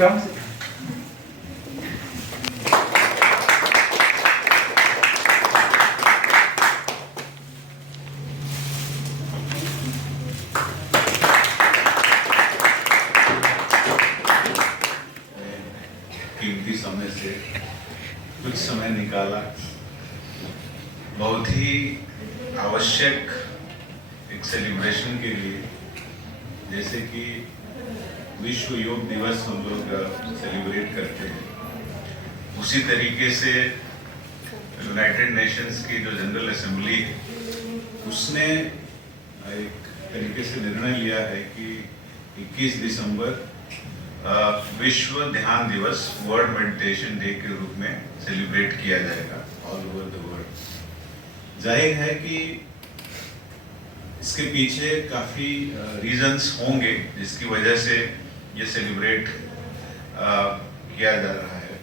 कम कीमती समय से कुछ समय निकाला, बहुत ही आवश्यक एक सेलिब्रेशन के लिए, जैसे कि विश्व योग दिवस हम लोग सेलिब्रेट करते हैं, उसी तरीके से यूनाइटेड नेशंस की जो जनरल असेंबली है उसने एक तरीके से निर्णय लिया है कि 21 दिसंबर विश्व ध्यान दिवस, वर्ल्ड मेडिटेशन डे के रूप में सेलिब्रेट किया जाएगा ऑल ओवर द वर्ल्ड। जाहिर है कि इसके पीछे काफ़ी रीजंस होंगे जिसकी वजह से ये सेलिब्रेट किया जा रहा है,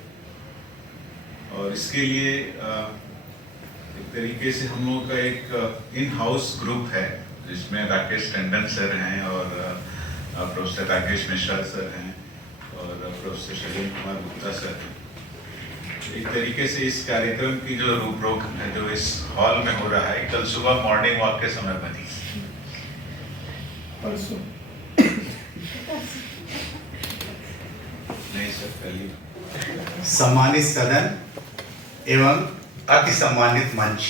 और इसके लिए एक तरीके से हम लोगों का एक इन हाउस ग्रुप है जिसमें राकेश टंडन सर हैं और प्रोफेसर राकेश मिश्रा सर हैं और प्रोफेसर शैलेंद्र कुमार गुप्ता सर हैं। एक तरीके से इस कार्यक्रम की जो रूपरेखा है जो इस हॉल में हो रहा है, कल सुबह मॉर्निंग वॉक के समय बनी। नहीं सर, कल सम्मानित सदन एवं अति सम्मानित मंच,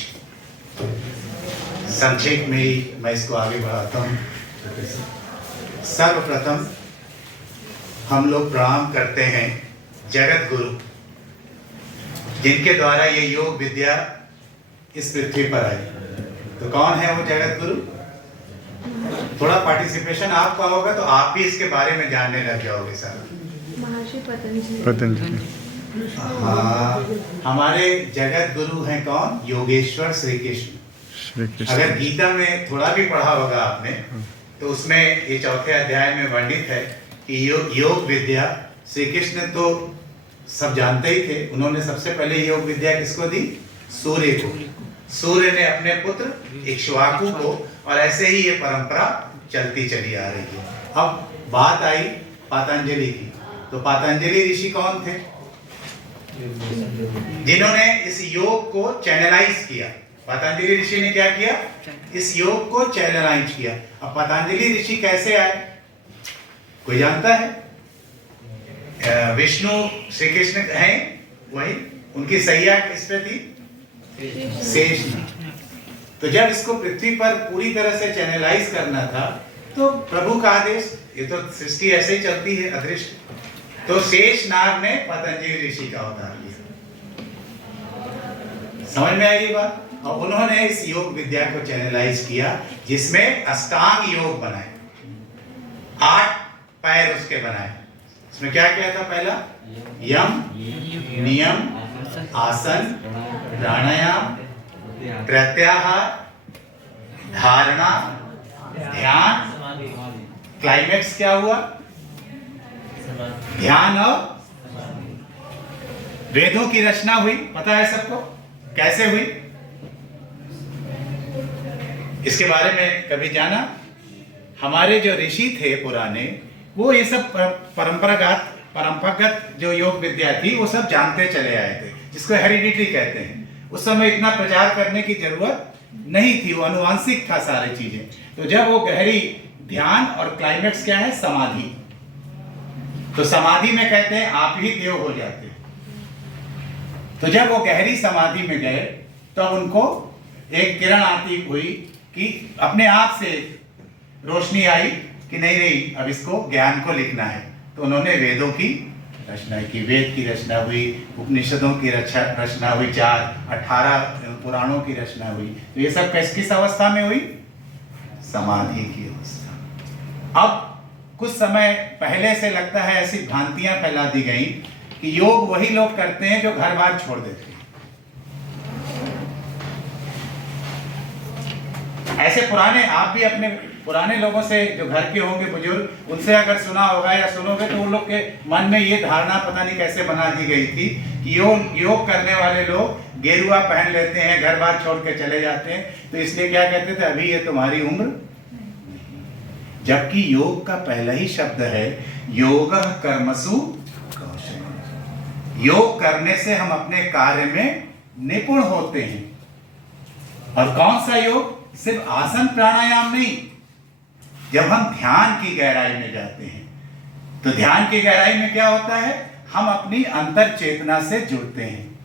संक्षेप में ही मैं इसको आगे बढ़ाता हूँ। सर्वप्रथम हम लोग प्रणाम करते हैं जगत गुरु, जिनके द्वारा ये योग विद्या इस पृथ्वी पर आई। तो कौन है वो जगत गुरु? थोड़ा पार्टिसिपेशन आपका होगा तो आप भी इसके बारे में जानने लग जाओगे सर। महर्षि पतंजलि। हाँ, हमारे जगत गुरु हैं कौन? योगेश्वर श्री कृष्ण। अगर गीता में थोड़ा भी पढ़ा होगा आपने तो उसमें ये चौथे अध्याय में वर्णित है कि योग विद्या श्री कृष्ण तो सब जानते ही थे। उन्होंने सबसे पहले योग विद्या किसको दी? सूर्य को। सूर्य ने अपने पुत्र इक्ष्वाकु को, और ऐसे ही ये परंपरा चलती चली आ रही है। अब बात आई पतंजलि की। तो पतंजलि ऋषि कौन थे? जिन्होंने इस योग को चैनलाइज किया। पतंजलि ऋषि ने क्या किया? इस योग को चैनलाइज किया। अब पतंजलि ऋषि कैसे आए, कोई जानता है? विष्णु श्री कृष्ण हैं वही, उनकी सैया किस पे थी? शेषनाग। तो जब इसको पृथ्वी पर पूरी तरह से चैनलाइज करना था तो प्रभु का आदेश, ये तो सृष्टि ऐसे ही चलती है अदृष्ट, तो शेषनाग ने पतंजलि ऋषि का अवतार लिया। समझ में आई ये बात? और उन्होंने इस योग विद्या को चैनलाइज किया, जिसमें अष्टांग योग बनाए, 8 पैर उसके बनाए। इसमें क्या क्या था? पहला यम, नियम, आसन, प्राणायाम, प्रत्याहार, धारणा, ध्यान। क्लाइमेक्स क्या हुआ? ध्यान और वेदों की रचना हुई। पता है सबको कैसे हुई? इसके बारे में कभी जाना? हमारे जो ऋषि थे पुराने, वो ये सब परंपरागत जो योग विद्या थी वो सब जानते चले आए थे, जिसको हेरिडिटी कहते हैं। उस समय इतना प्रचार करने की जरूरत नहीं थी, वो अनुवांशिक था सारी चीजें। तो जब वो गहरी ध्यान, और क्लाइमेक्स क्या है? समाधि। तो समाधि में कहते हैं आप ही देव हो जाते हैं। तो जब वो गहरी समाधि में गए तब उनको एक किरण आती हुई कि अपने आप से रोशनी आई कि नहीं नहीं, अब इसको ज्ञान को लिखना है। तो उन्होंने वेदों की रचना की, वेद की रचना हुई, उपनिषदों की रचना हुई, 18 पुराणों की रचना हुई। तो ये सब किस अवस्था में हुई? समाधि की अवस्था। अब कुछ समय पहले से लगता है ऐसी भ्रांतियां फैला दी गई कि योग वही लोग करते हैं जो घर बार छोड़ देते हैं। ऐसे पुराने, आप भी अपने पुराने लोगों से जो घर के होंगे बुजुर्ग, उनसे अगर सुना होगा या सुनोगे तो उन लोग के मन में ये धारणा पता नहीं कैसे बना दी गई थी कि योग करने वाले लोग गेरुआ पहन लेते हैं, घर बार छोड़ के चले जाते हैं, तो इसलिए क्या कहते थे? अभी ये तुम्हारी उम्र। जबकि योग का पहला ही शब्द है योग कर्मसु योग करने से हम अपने कार्य में निपुण होते हैं। और कौन सा योग? सिर्फ आसन प्राणायाम नहीं। जब हम ध्यान की गहराई में जाते हैं तो ध्यान की गहराई में क्या होता है? हम अपनी अंतर चेतना से जुड़ते हैं।